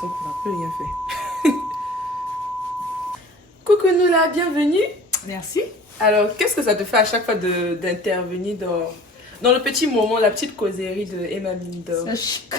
façon, on n'a plus rien fait. Coucou Noula, bienvenue. Merci. Alors, qu'est-ce que ça te fait à chaque fois d'intervenir dans le petit moment, la petite causerie de Emma Mindor? C'est chic.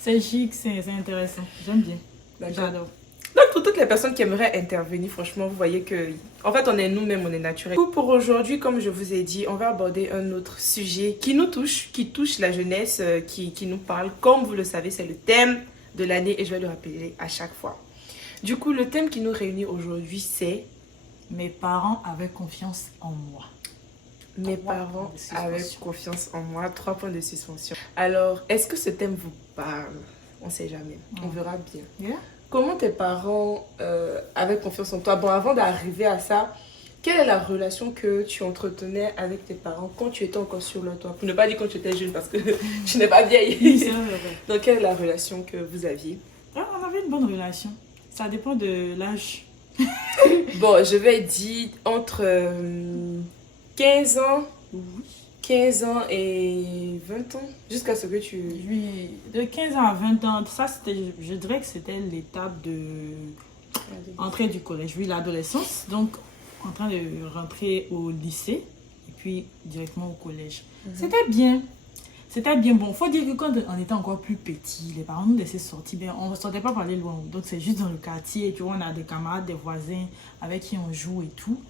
C'est chic, c'est intéressant. J'aime bien. J'adore. Donc, pour toutes les personnes qui aimeraient intervenir, franchement, vous voyez que, en fait, on est nous-mêmes, on est naturel. Pour aujourd'hui, comme je vous ai dit, on va aborder un autre sujet qui nous touche, qui touche la jeunesse, qui nous parle. Comme vous le savez, c'est le thème de l'année et je vais le rappeler à chaque fois. Du coup, le thème qui nous réunit aujourd'hui, c'est... Mes parents avaient confiance en moi. Mes parents avaient confiance en moi. 3 points de suspension. Alors, est-ce que ce thème vous parle? On ne sait jamais. On verra bien. Yeah. Comment tes parents avaient confiance en toi? Bon, avant d'arriver à ça, quelle est la relation que tu entretenais avec tes parents quand tu étais encore sur le toit? Pour ne pas dire quand tu étais jeune, parce que tu n'es pas vieille. Oui, c'est vrai. Donc, quelle est la relation que vous aviez? Ah, on avait une bonne relation. Ça dépend de l'âge. Bon, je vais dire entre 15 ans. Oui. 15 ans et 20 ans, jusqu'à ce que tu... Oui, de 15 ans à 20 ans, ça c'était, je dirais que c'était l'étape de entrée du collège, oui, l'adolescence, donc en train de rentrer au lycée et puis directement au collège. C'était bien. C'était bien. Bon, faut dire que quand on était encore plus petit, les parents nous laissaient sortir, bien, on ne sortait pas pour aller loin. Donc c'est juste dans le quartier, tu vois, on a des camarades, des voisins avec qui on joue et tout.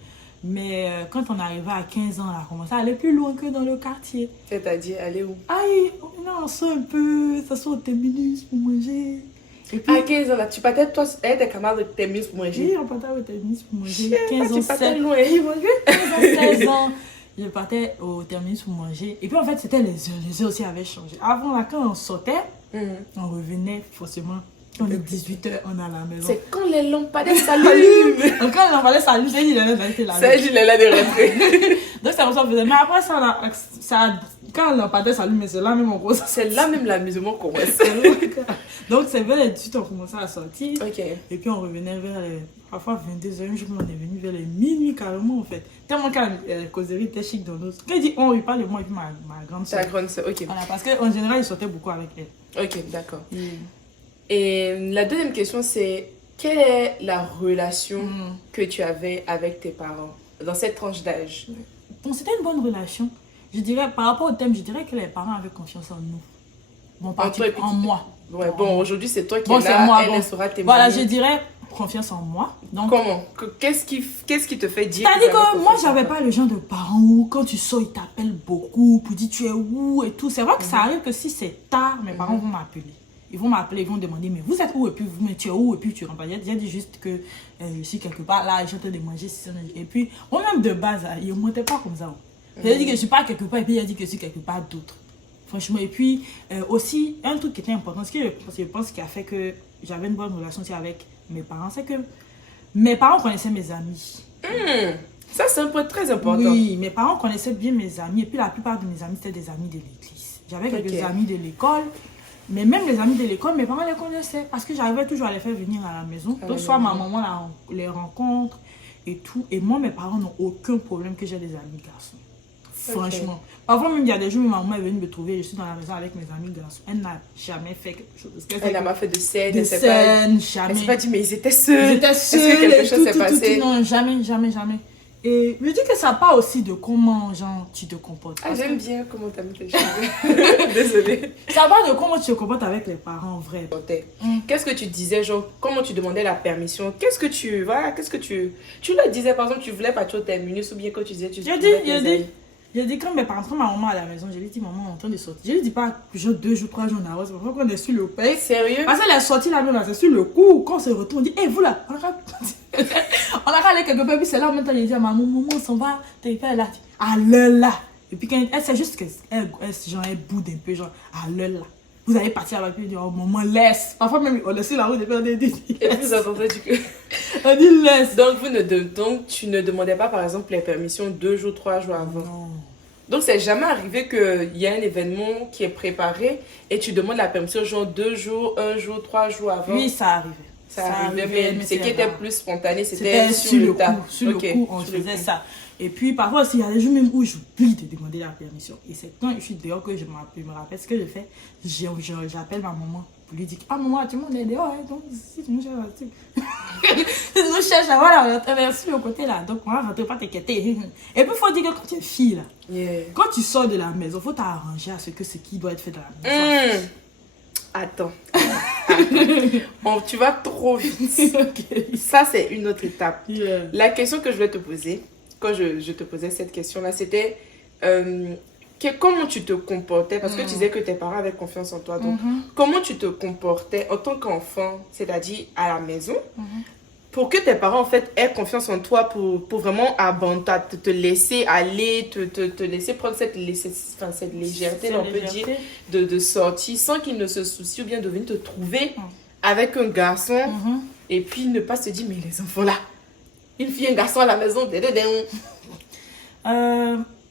Mais quand on arrivait à 15 ans, on a commencé à aller plus loin que dans le quartier. C'est-à-dire, aller où? Aïe, non, on sort un peu, ça sort au terminus pour manger. Et puis, à 15 ans, là, tu partais, toi, avec tes camarades de terminus pour manger? oui, on partait au terminus pour manger. 15 ans, tu partais 16 loin. 15 ans, 16 ans, je partais au terminus pour manger. Et puis en fait, c'était les heures aussi avaient changé. Avant, là, quand on sortait, on revenait forcément. On est 18h, on est à la maison. C'est quand les lampadaires s'allument. Quand les lampadaires s'allument, c'est il est là d'aller la C'est il est là de rentrer. Donc c'est comme ça qu'on faisait. Mais après ça, là, quand le lampadaire s'allume, c'est là même on commence. C'est là même l'amusement commence. Donc c'est vers les 18h on commençait à sortir. Ok. Et puis on revenait vers les... Parfois 22h, un jour on est venu vers les minuit carrément en fait. Tellement que la causerie était chic dans nos... Quand il dit on, il parle de moi et puis ma grande soeur. Ta grande soeur, ok. Voilà, parce qu'en général, il sortait beaucoup avec elle. Ok, d'accord. Et la deuxième question, c'est quelle est la relation que tu avais avec tes parents dans cette tranche d'âge? Bon, c'était une bonne relation. Je dirais, par rapport au thème, je dirais que les parents avaient confiance en nous. Bon, en moi. Ouais, bon, aujourd'hui, c'est toi qui bon, es là, moi, elle sera témoigner. Voilà, je dirais confiance en moi. Donc, comment? Qu'est-ce qui te fait dire c'est-à-dire que moi, j'avais pas le genre de parents où, quand tu sors, ils t'appellent beaucoup pour dire tu es où et tout. C'est vrai que ça arrive que si c'est tard, mes parents vont m'appeler. Ils vont m'appeler, ils vont demander, mais vous êtes où? Et puis, tu es où? Et puis, tu rentres pas. J'ai dit juste que je suis quelque part là, je suis en train de manger. Et puis, moi-même de base, il ne montait pas comme ça. J'ai dit que je suis pas quelque part, et puis il a dit que je suis quelque part d'autre. Franchement, et puis, aussi, un truc qui était important, ce que je pense qui a fait que j'avais une bonne relation aussi avec mes parents, c'est que mes parents connaissaient mes amis. Ça, c'est un point très important. Oui, mes parents connaissaient bien mes amis, et puis la plupart de mes amis, c'était des amis de l'église. J'avais quelques amis de l'école. Mais même les amis de l'école, mes parents les connaissaient parce que j'arrivais toujours à les faire venir à la maison. Donc, soit ma maman les rencontre et tout. Et moi, mes parents n'ont aucun problème que j'ai des amis garçons. Franchement. Parfois, même il y a des jours où ma maman est venue me trouver, je suis dans la maison avec mes amis garçons. Elle n'a jamais fait quelque chose. Elle n'a pas fait de scène. De scène, jamais. Elle s'est pas dit, mais ils étaient seuls. Ils étaient seuls. Est-ce que quelque chose s'est passé? Non, jamais, jamais, jamais. Et je dis que ça part aussi de comment genre, tu te comportes. Ah, j'aime bien comment tu as mis tes cheveux. Désolée. Ça part de comment tu te comportes avec les parents, en vrai. Qu'est-ce que tu disais, genre, comment tu demandais la permission? Qu'est-ce que tu leur disais, par exemple, tu voulais partir au terminus ou bien quand tu disais, J'ai dit, quand ma maman à la maison, je lui dis, maman, on est en train de sortir. Je lui dis pas, genre 2 jours, 3 jours en avance, parfois qu'on est sur le pays. Sérieux? Parce qu'elle est sortie là même, c'est sur le coup. Quand on se retourne, on dit, hé, vous là, on a allé quelque part, puis c'est là, en même temps, il dit à maman, on s'en va, t'es pas là. À l'heure là. Et puis quand elle, c'est juste qu'elle boude un peu, genre, à l'heure là. Vous allez partir avec lui, oh maman, laisse. Parfois même, on laisse la route et puis on dit. Et puis vous entendez du coup. On dit laisse. Donc tu ne demandais pas par exemple les permissions 2 jours, 3 jours avant. Non. Donc c'est jamais arrivé qu'il y a un événement qui est préparé et tu demandes la permission genre 2 jours, 1 jour, 3 jours avant. Oui, ça arrivait. Ça arrivait, mais ce qui était plus spontané, c'était sur le coup. Sur le coup, on faisait ça. Et puis parfois aussi, il y a des jours même où j'oublie de demander la permission. Et c'est quand je suis dehors que je me rappelle ce que je fais. J'appelle ma maman pour pour lui dire, ah maman, tu m'en es dehors, hein, donc si tu nous cherches, si tu nous cherches, voilà, traverse le côté là, donc on va rentrer, pas t'inquiéter. Et puis il faut dire que quand tu es fille là, quand tu sors de la maison, il faut t'arranger à ce qui doit être fait dans la maison. Attends. Bon, tu vas trop vite. Okay. Ça, c'est une autre étape. La question que je voulais te poser, quand je te posais cette question-là, c'était comment tu te comportais, parce que tu disais que tes parents avaient confiance en toi. Donc, comment tu te comportais en tant qu'enfant, c'est-à-dire à la maison, pour que tes parents, en fait, aient confiance en toi pour vraiment te laisser aller, te laisser prendre cette légèreté, on peut dire, de sortir sans qu'ils ne se soucient ou bien de venir te trouver avec un garçon et puis ne pas se dire, mais les enfants là, une fille, un garçon à la maison,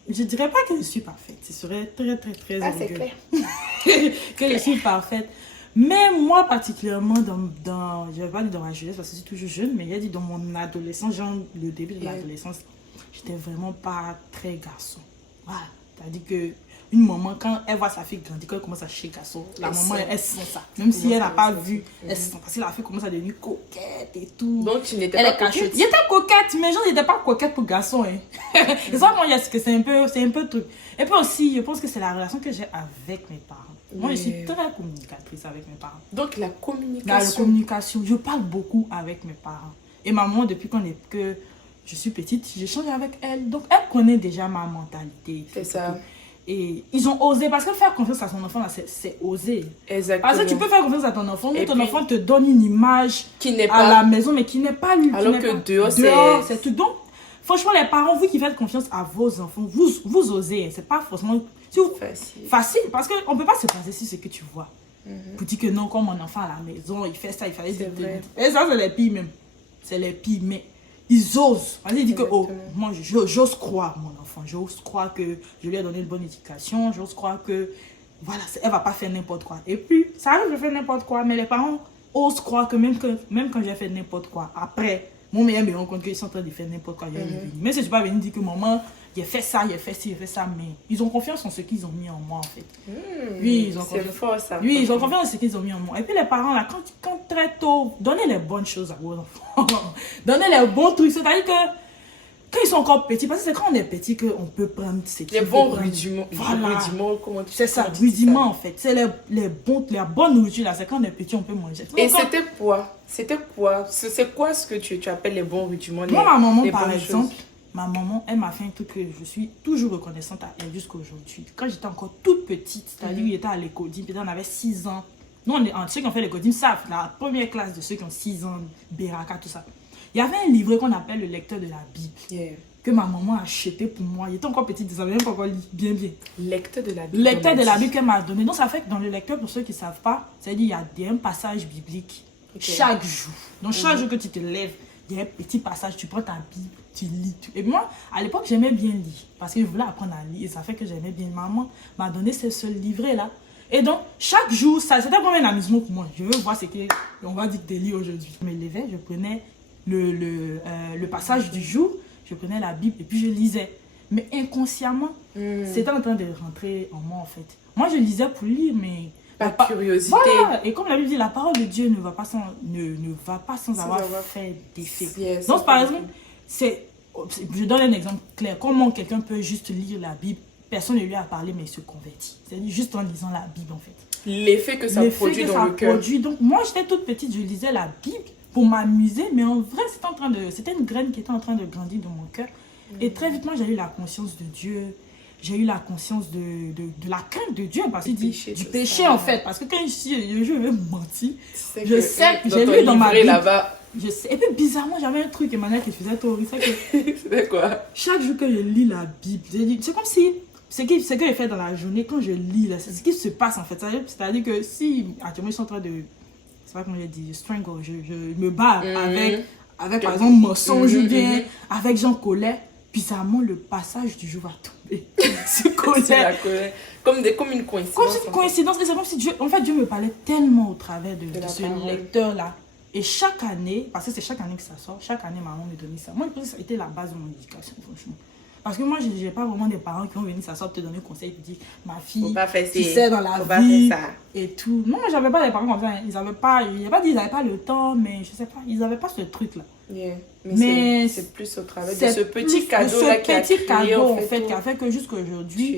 je dirais pas que je suis parfaite. Ce serait très, très, très c'est clair. que je suis parfaite. Mais moi, particulièrement, je vais pas dire dans ma jeunesse parce que je suis toujours jeune, mais il y a dit dans mon adolescence, genre le début de l'adolescence, j'étais vraiment pas très garçon. Voilà. C'est-à-dire que une maman, quand elle voit sa fille grandir, quand elle commence à chier garçon, la maman, elle sent ça. Même si elle n'a pas vu, elle sent. Parce que la fille commence à devenir coquette et tout. Donc, tu n'étais pas coquette? J'étais coquette, mais genre, j'étais pas coquette pour garçon. Hein. Et ça, moi, c'est un peu truc. Et puis aussi, je pense que c'est la relation que j'ai avec mes parents. Moi, je suis très communicatrice avec mes parents. Donc, la communication. La communication. Je parle beaucoup avec mes parents. Et maman, depuis que je suis petite, j'échange avec elle. Donc, elle connaît déjà ma mentalité. C'est ça. Et ils ont osé. Parce que faire confiance à son enfant, là, c'est oser. Exactement. Parce que tu peux faire confiance à ton enfant, mais ton enfant te donne une image qui n'est à la maison, mais qui n'est pas lui. Alors que dehors, c'est tout. Donc, franchement, les parents, vous qui faites confiance à vos enfants, vous osez. C'est pas forcément... Facile, parce qu'on ne peut pas se baser sur ce que tu vois. Pour dire que non, comme mon enfant à la maison, il fait ça, il fallait dire. Et ça, c'est les pires même. C'est les pires, mais ils osent. Ils disent que, oh, moi, j'ose croire mon enfant. J'ose croire que je lui ai donné une bonne éducation. J'ose croire que, voilà, elle ne va pas faire n'importe quoi. Et puis, ça arrive de faire n'importe quoi, mais les parents osent croire que même quand j'ai fait n'importe quoi, après, mon meilleur me rend compte qu'ils sont en train de faire n'importe quoi. Mais si je ne suis pas venue dire que maman, il a fait ça, il a fait ci, il a fait ça, mais ils ont confiance en ce qu'ils ont mis en moi, en fait. Oui, ils ont confiance. C'est fort, ça. Oui, ils ont confiance en ce qu'ils ont mis en moi. Et puis les parents, là, quand très tôt, donnez les bonnes choses à vos enfants. Donnez les bons trucs. C'est-à-dire que quand ils sont encore petits, parce que c'est quand on est petit qu'on peut prendre ces les bons rudiments. Voilà. C'est ça, rudiments, en fait. C'est la bonne nourriture, là, c'est quand on est petit, on peut manger. Et c'était quoi? C'est quoi ce que tu appelles les bons rudiments? Moi, ma maman, par exemple, ma maman, elle m'a fait un truc que je suis toujours reconnaissante à elle jusqu'à aujourd'hui. Quand j'étais encore toute petite, c'est-à-dire j'étais à l'école, peut-être on avait 6 ans. Nous, ceux qui ont fait l'école, savent, la première classe de ceux qui ont 6 ans, Beraka, tout ça. Il y avait un livret qu'on appelle le lecteur de la Bible. Que ma maman a acheté pour moi. Il était encore petit, je ne savais même pas encore lire bien. Lecteur de la Bible. Lecteur de la Bible qu'elle m'a donné. Donc ça fait que dans le lecteur, pour ceux qui ne savent pas, c'est-à-dire il y a un passage biblique chaque jour. Donc chaque jour que tu te lèves, il y a un petit passage, tu prends ta Bible, tu lis. Et moi, à l'époque, j'aimais bien lire. Parce que je voulais apprendre à lire. Et ça fait que j'aimais bien. Maman m'a donné ce livret-là. Et donc, chaque jour, c'était comme un amusement pour moi. Je veux voir ce qu'on va dire de lire aujourd'hui. Je me levais, je prenais le passage du jour, je prenais la Bible et puis je lisais. Mais inconsciemment, c'était en train de rentrer en moi, en fait. Moi, je lisais pour lire, mais... Par curiosité. Voilà. Et comme la Bible dit, la parole de Dieu ne va pas sans avoir fait d'effet. Yes, donc, par exemple, je donne un exemple clair. Comment quelqu'un peut juste lire la Bible, personne ne lui a parlé, mais il se convertit. C'est juste en lisant la Bible, en fait. L'effet que ça produit dans le cœur. Donc, moi, j'étais toute petite, je lisais la Bible pour m'amuser, mais en vrai, c'était une graine qui était en train de grandir dans mon cœur. Et très vite, moi, j'ai eu la conscience de Dieu. J'ai eu la conscience de la crainte de Dieu, parce qu'il dit du péché, en fait. Parce que quand je vais mentir, je sais que j'ai lu dans ma Bible. Je sais. Et puis, bizarrement, j'avais un truc, Emmanuel, qui faisait trop rire. C'était quoi? Chaque jour que je lis la Bible, c'est comme si ce que je fais dans la journée, quand je lis, c'est ce qui se passe, en fait. C'est-à-dire que si, actuellement, je suis en train de... C'est pas comme je dis, strangle, je me bats avec par exemple, mensonge ou bien avec Jean Collet. Bizarrement, le passage du jour va tomber. C'est comme une coïncidence. Comme une coïncidence. Et c'est comme si Dieu me parlait tellement au travers de ce lecteur-là. Et chaque année, parce que c'est chaque année que ça sort, chaque année, maman me donnait ça. Moi, je pense que ça a été la base de mon éducation, franchement. Parce que moi, j'ai pas vraiment des parents qui vont venir s'asseoir te donner conseil et dire, ma fille, Faut pas faire tu ci, sais, dans la faut pas vie faire ça. et tout. Non, j'avais pas des parents comme ça. Hein. Ils avaient pas, il n'y a pas dit qu'ils n'avaient pas le temps, mais je sais pas, ils n'avaient pas ce truc-là. Yeah. Mais c'est plus au travers de c'est ce petit plus cadeau-là qui a petit créé, cadeau, en en fait, tout. qui a fait que jusqu'à aujourd'hui,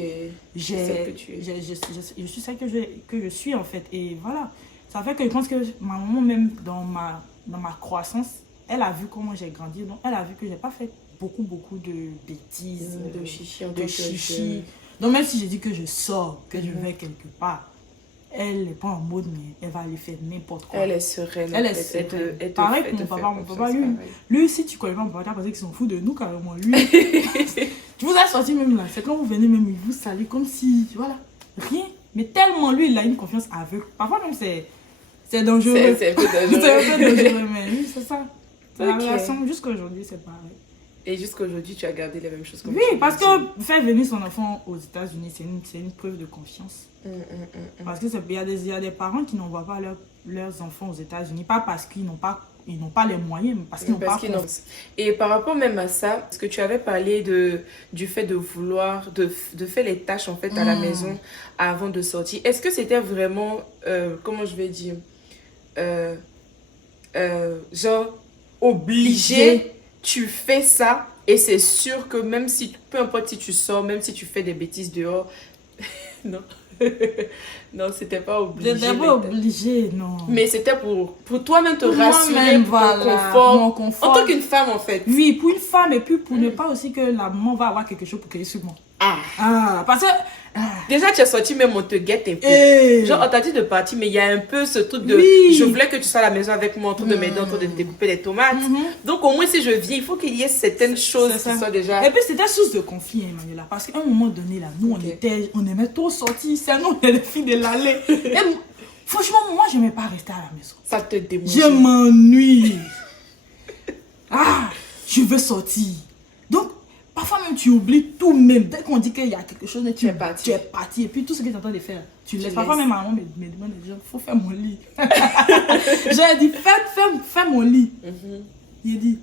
Tu es celle que tu es. je suis celle que je suis, en fait. Et voilà. Ça fait que je pense que ma maman, même dans ma croissance, elle a vu comment j'ai grandi. Donc, elle a vu que j'ai pas fait beaucoup de bêtises, De chichi en tant de que chichi. jeune. Donc, même si je dis que je sors, que je vais quelque part, elle n'est pas en mode, mais elle va aller faire n'importe quoi. Elle est sereine. Elle en est fait. sereine. Elle te Pareil fait- que te mon fait papa, confiance, lui, pareil. lui, si tu connais pas mon papa, tu as pensé qu'il s'en fout de nous carrément. Lui, tu vous as sorti même là, c'est quand vous venez même, il vous salue comme si, voilà, rien. Mais tellement lui, il a une confiance aveugle. Parfois même, c'est dangereux. C'est un peu dangereux. C'est un peu dangereux, mais oui, c'est ça. C'est la Ok. relation, jusqu'à aujourd'hui, c'est pareil. Et jusqu'à aujourd'hui, tu as gardé les mêmes choses comme Oui, tu parce dis. que faire venir son enfant aux États-Unis, c'est une preuve de confiance. Parce que il y a des parents qui n'envoient pas leurs enfants aux États-Unis, pas parce qu'ils n'ont pas les moyens, mais parce qu'ils n'ont pas confiance. Et par rapport même à ça, parce que tu avais parlé du fait de vouloir, de faire les tâches en fait à la maison avant de sortir. Est-ce que c'était vraiment, comment je vais dire, genre obligé, tu fais ça et c'est sûr que même si, peu importe si tu sors, même si tu fais des bêtises dehors, non. Non, c'était pas obligé. J'étais pas obligée, non. Mais c'était pour toi-même te Pour rassurer, moi-même, pour ton voilà, confort. mon confort. En tant qu'une femme, en fait. Oui, pour une femme et puis pour ne pas aussi que la maman va avoir quelque chose pour qu'elle sur moi. Ah. Parce que... Déjà, tu es sorti, même on te guette un peu. Eh. Genre, on t'a dit de partir, mais il y a un peu ce truc de... Oui. Je voulais que tu sois à la maison avec moi, en train de m'aider, en train de découper les tomates. Donc, au moins, si je viens, il faut qu'il y ait certaines choses C'est qui ça. soient déjà... Et puis c'était source de conflit, hein, Manuela. Parce qu'à un moment donné, là, nous, on aimait trop sortir. C'est nous, on est les filles de l'allée. Et franchement, moi, je n'aimais pas rester à la maison. Ça te démange. Je m'ennuie. Je veux sortir. Donc, parfois même, tu oublies tout même. Dès qu'on dit qu'il y a quelque chose, tu es parti. Et puis, tout ce que tu es en train de faire, tu laisses. Parfois même, ma maman me demande, il faut faire mon lit. J'ai dit, fais mon lit. Il a dit,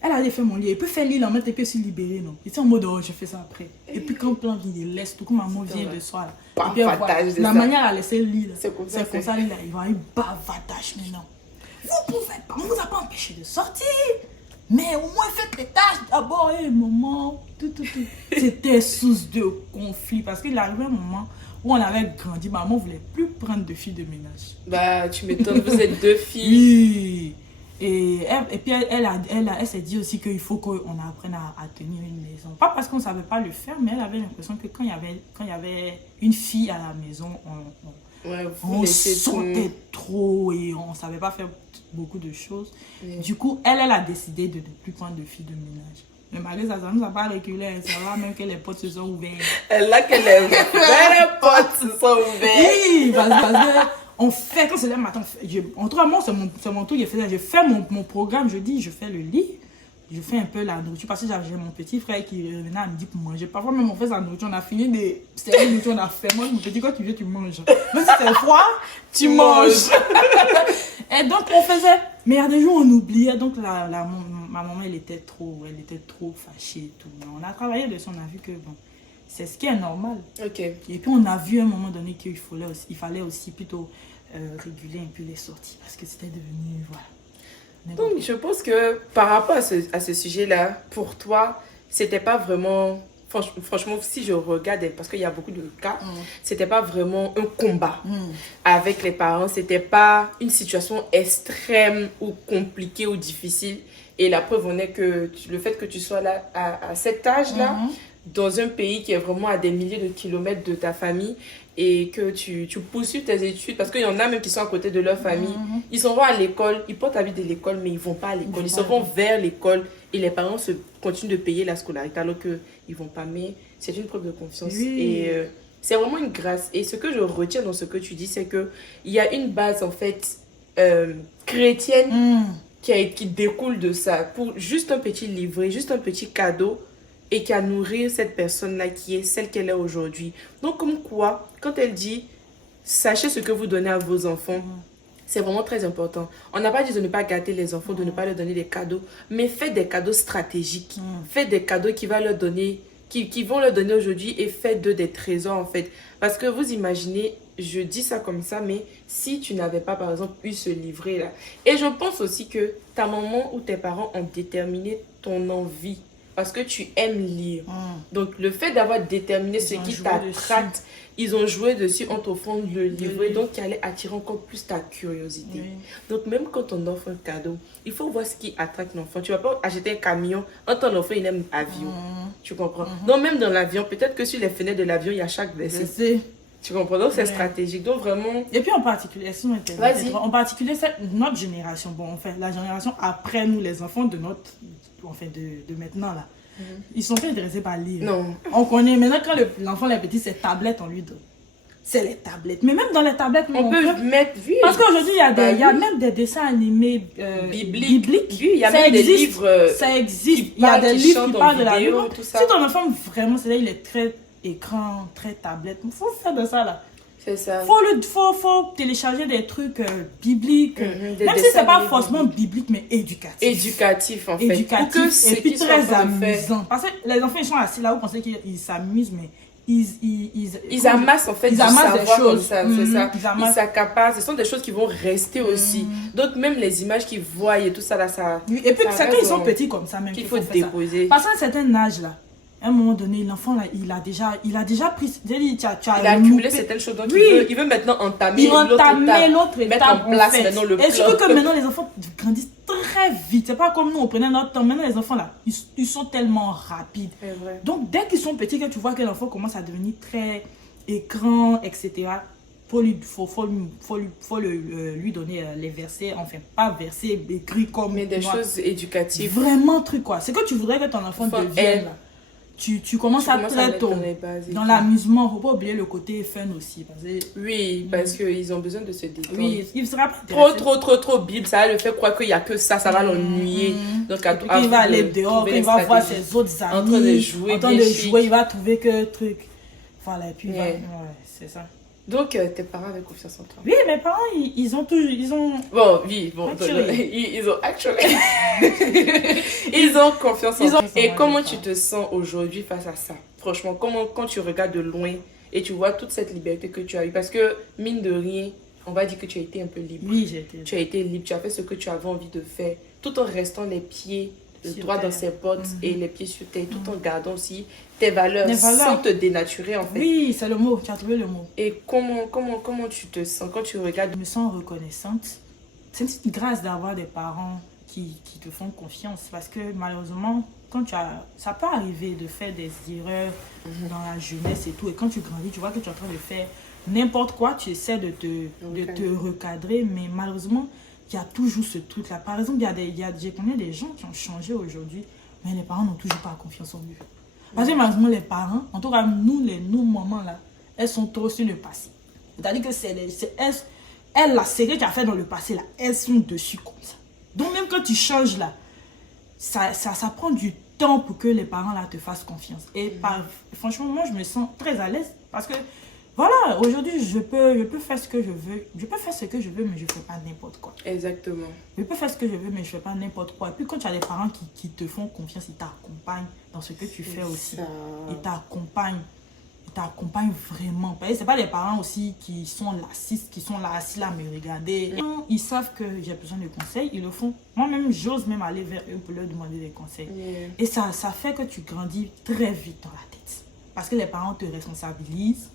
elle a dit, fais mon lit. Elle peut faire lit, la mettre et puis se libérer, non. Il était en mode, oh, je fais ça après. Et puis, quand plan vient, il laisse tout. Comme maman vient de soir, là. Et puis, la manière à laisser le lit, là. C'est comme ça, là, il va y avoir un bavardage maintenant. Vous pouvez pas, on ne vous a pas empêché de sortir. Mais au moins faites les tâches d'abord, maman. Tout. C'était source de conflit parce qu'il arrivait un moment où on avait grandi. Maman ne voulait plus prendre de filles de ménage. Bah, tu m'étonnes, vous êtes deux filles. Oui. Et puis elle s'est dit aussi qu'il faut qu'on apprenne à tenir une maison. Pas parce qu'on ne savait pas le faire, mais elle avait l'impression que quand il y avait une fille à la maison, on sautait trop et on ne savait pas faire beaucoup de choses. Oui. Du coup, elle a décidé de ne plus prendre de filles de ménage. Mais malgré ça, ça ne nous a pas reculé. Ça va même que les portes se sont ouvertes. Là que les portes se sont ouvertes. Oui, parce que on fait, quand c'est le matin, en tout cas, moi, c'est mon truc. Je fais mon programme, je dis, je fais le lit. Je fais un peu la nourriture parce que j'ai mon petit frère qui revenait à midi pour manger. Parfois même on fait sa nourriture, on a fini de servir la nourriture, on a fait. Moi mon petit, quand tu viens, tu manges. Même si c'est froid, tu manges. Et donc on faisait. Mais il y a des jours on oubliait. Donc ma maman elle était trop fâchée et tout. Mais on a travaillé dessus, on a vu que bon, c'est ce qui est normal. Ok. Et puis on a vu à un moment donné qu'il fallait aussi plutôt réguler un peu les sorties parce que c'était devenu voilà. Donc, je pense que par rapport à ce sujet-là, pour toi, c'était pas vraiment... Franchement, si je regarde, parce qu'il y a beaucoup de cas, c'était pas vraiment un combat avec les parents. C'était pas une situation extrême ou compliquée ou difficile. Et la preuve en est que le fait que tu sois là à cet âge-là, dans un pays qui est vraiment à des milliers de kilomètres de ta famille, et que tu poursuis tes études, parce qu'il y en a même qui sont à côté de leur famille, ils s'en vont à l'école, ils portent l'habit de l'école, mais ils ne vont pas à l'école, ils s'en vont vers l'école, et les parents continuent de payer la scolarité alors qu'ils ne vont pas, mais c'est une preuve de confiance. Oui. Et c'est vraiment une grâce. Et ce que je retiens dans ce que tu dis, c'est qu'il y a une base, en fait, chrétienne qui découle de ça, pour juste un petit livret, juste un petit cadeau, et qui a nourri cette personne-là qui est celle qu'elle est aujourd'hui. Donc, comme quoi, quand elle dit, sachez ce que vous donnez à vos enfants, C'est vraiment très important. On n'a pas dit de ne pas gâter les enfants, de ne pas leur donner des cadeaux, mais faites des cadeaux stratégiques. Faites des cadeaux qui vont leur donner, qui vont leur donner aujourd'hui et faites d'eux des trésors en fait. Parce que vous imaginez, je dis ça comme ça, mais si tu n'avais pas par exemple eu ce livret-là. Et je pense aussi que ta maman ou tes parents ont déterminé ton envie. Parce que tu aimes lire. Donc, le fait d'avoir déterminé ce qui t'attrape, ils ont joué dessus en t'offrant le livret, donc qui allait attirer encore plus ta curiosité. Donc, même quand on offre un cadeau, il faut voir ce qui attrape l'enfant. Tu ne vas pas acheter un camion, ton enfant, il aime l'avion. Tu comprends? Donc, même dans l'avion, peut-être que sur les fenêtres de l'avion, il y a chaque verset. Tu comprends? Donc, c'est stratégique. Donc, vraiment... Et puis, en particulier, en particulier, notre génération, bon, enfin, la génération après nous, les enfants de notre... Enfin, de maintenant, là. Ils sont pas intéressés par lire. Non. On connaît. Maintenant, quand l'enfant est petit, c'est tablette, on lui donne. C'est les tablettes. Mais même dans les tablettes, on peut mettre... Oui. Parce qu'aujourd'hui, il y a même des dessins animés bibliques. Oui, il y a même des livres... Ça existe. Il y a des livres qui parlent de la vie. Tout ça. Si ton enfant, vraiment, c'est là, il est très écran, très tablette. Il faut faire de ça, là. C'est ça. Faut télécharger des trucs bibliques. Même si c'est pas forcément biblique, mais éducatif. Éducatif, en fait. Éducatif. Et puis très amusant. Parce que les enfants, ils sont assis là, vous pensez qu'ils s'amusent, mais ils amassent en fait ils amassent des choses. C'est ça. Ils s'accaparent. Ce sont des choses qui vont rester aussi. Donc même les images qu'ils voient et tout ça là, ça... Oui, et puis c'est quand ils sont petits comme ça même qu'il faut déposer. Parce qu'à un certain âge là, à un moment donné, l'enfant là, il a déjà pris, il a accumulé certaines choses, donc il veut maintenant entamer l'autre étape, mettre en place maintenant le plan. Et surtout que maintenant les enfants grandissent très vite, c'est pas comme nous on prenait notre temps. Maintenant les enfants là, ils sont tellement rapides. Donc dès qu'ils sont petits, quand tu vois que l'enfant commence à devenir très écran, etc., faut lui donner les versets, enfin pas versets écrits comme... Mais des choses éducatives. Vraiment truc quoi. C'est que tu voudrais que ton enfant devienne là. Tu commences à très tôt. Dans l'amusement, il ne faut pas oublier le côté fun aussi. Parce qu'ils ont besoin de se détendre. Oui, il sera pas trop Bible, ça va le faire croire qu'il n'y a que ça va l'ennuyer. Donc, il va aller dehors, il va voir ses autres amis. En train de jouer, il va trouver que truc. Voilà, et puis c'est ça. Donc, tes parents avaient confiance en toi? Oui, mes parents, ils ont... Bon, oui, bon, ils ont actually... ils ont confiance en toi. Et comment tu te sens aujourd'hui face à ça? Franchement, quand tu regardes de loin et tu vois toute cette liberté que tu as eue? Parce que, mine de rien, on va dire que tu as été un peu libre. Oui, j'ai été. Tu as été libre, tu as fait ce que tu avais envie de faire, tout en restant les pieds droit dans ses bottes et les pieds sur terre, tout en gardant aussi tes valeurs sans te dénaturer en fait. Oui, c'est le mot, tu as trouvé le mot. Et comment tu te sens quand tu regardes? Je me sens reconnaissante. C'est une petite grâce d'avoir des parents qui te font confiance parce que malheureusement, ça peut arriver de faire des erreurs dans la jeunesse et tout, et quand tu grandis, tu vois que tu es en train de faire n'importe quoi, tu essaies de te recadrer, mais malheureusement, il y a toujours ce truc-là. Par exemple, je connais des gens qui ont changé aujourd'hui, mais les parents n'ont toujours pas confiance en eux. Parce que malheureusement, les parents, en tout cas, nos mamans là, elles sont trop sur le passé. C'est-à-dire que elles, la série que tu as fait dans le passé là, elles sont dessus comme ça. Donc même quand tu changes là, ça prend du temps pour que les parents là te fassent confiance. Et franchement, moi, je me sens très à l'aise parce que voilà, aujourd'hui, je peux faire ce que je veux. Je peux faire ce que je veux, mais je ne fais pas n'importe quoi. Exactement. Je peux faire ce que je veux, mais je ne fais pas n'importe quoi. Et puis, quand tu as des parents qui te font confiance, ils t'accompagnent dans ce que tu fais aussi. Ils t'accompagnent vraiment. Ce n'est pas les parents aussi qui sont lassistes, qui sont là assis là à me regarder. Ils savent que j'ai besoin de conseils, ils le font. Moi-même, j'ose même aller vers eux pour leur demander des conseils. Et ça fait que tu grandis très vite dans la tête. Parce que les parents te responsabilisent.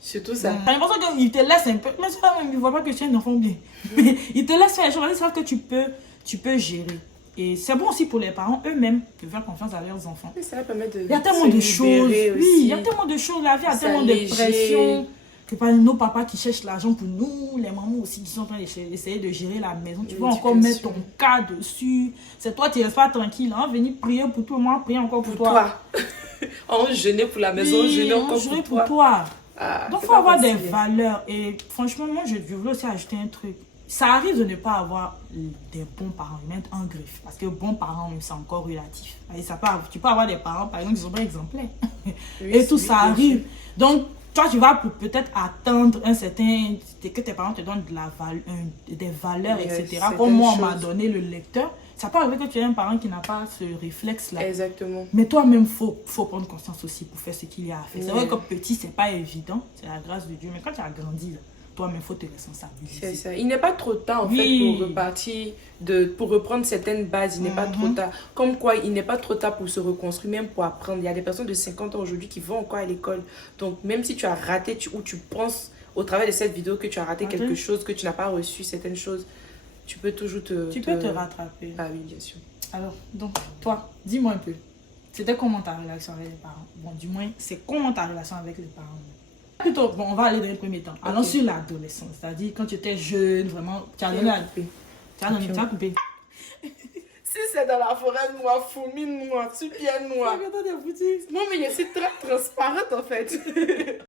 Surtout ça. J'ai l'impression qu'ils te laissent un peu. Mais ça, ils ne voient pas que tu es un enfant bien. Mais ils te laissent faire les choses. Ils savent que tu peux gérer. Et c'est bon aussi pour les parents eux-mêmes de faire confiance à leurs enfants. Et ça va permettre de... Il y a tellement de choses. Oui, il y a tellement de choses. La vie a tellement de pression. Que par nos papas qui cherchent l'argent pour nous, les mamans aussi qui sont en train d'essayer de gérer la maison. Tu vas encore mettre ton cas dessus. C'est toi, tu ne restes pas tranquille. Hein? Venir prier pour tout le monde, prier encore pour toi. On jeûner pour la maison, jeûner encore pour toi. Donc, il faut avoir des valeurs. Et franchement, moi, je voulais aussi ajouter un truc. Ça arrive de ne pas avoir des bons parents, mettre en griffe. Parce que bons parents, c'est encore relatif. Tu peux avoir des parents, par exemple, qui ne sont pas exemplaires. Et tout ça arrive. Donc, toi, tu vas peut-être attendre un certain... que tes parents te donnent des valeurs, etc. Comme moi, on m'a donné le lecteur. Ça peut arriver que tu aies un parent qui n'a pas ce réflexe-là. Exactement. Mais toi-même, faut prendre conscience aussi pour faire ce qu'il y a à faire. C'est vrai que petit, c'est pas évident. C'est la grâce de Dieu. Mais quand tu as grandi, toi-même, il faut te responsabiliser. C'est ça. Il n'est pas trop tard, en fait, pour repartir, pour reprendre certaines bases. Il n'est pas trop tard. Comme quoi, il n'est pas trop tard pour se reconstruire, même pour apprendre. Il y a des personnes de 50 ans aujourd'hui qui vont encore à l'école. Donc, même si tu as raté, ou tu penses, au travers de cette vidéo, que tu as raté quelque chose, que tu n'as pas reçu certaines choses, tu peux toujours Tu peux te rattraper. Ah oui, bien sûr. Alors, donc, toi, dis-moi un peu. C'était comment ta relation avec les parents? Bon, du moins, c'est comment ta relation avec les parents? Plutôt, bon, on va aller dans le premier temps. Allons sur l'adolescence. C'est-à-dire, quand tu étais jeune, vraiment, tu as donné à couper. Tu as coupé. Si c'est dans la forêt noire, fourmi noire, super noire. Non, mais je suis très transparente, en fait.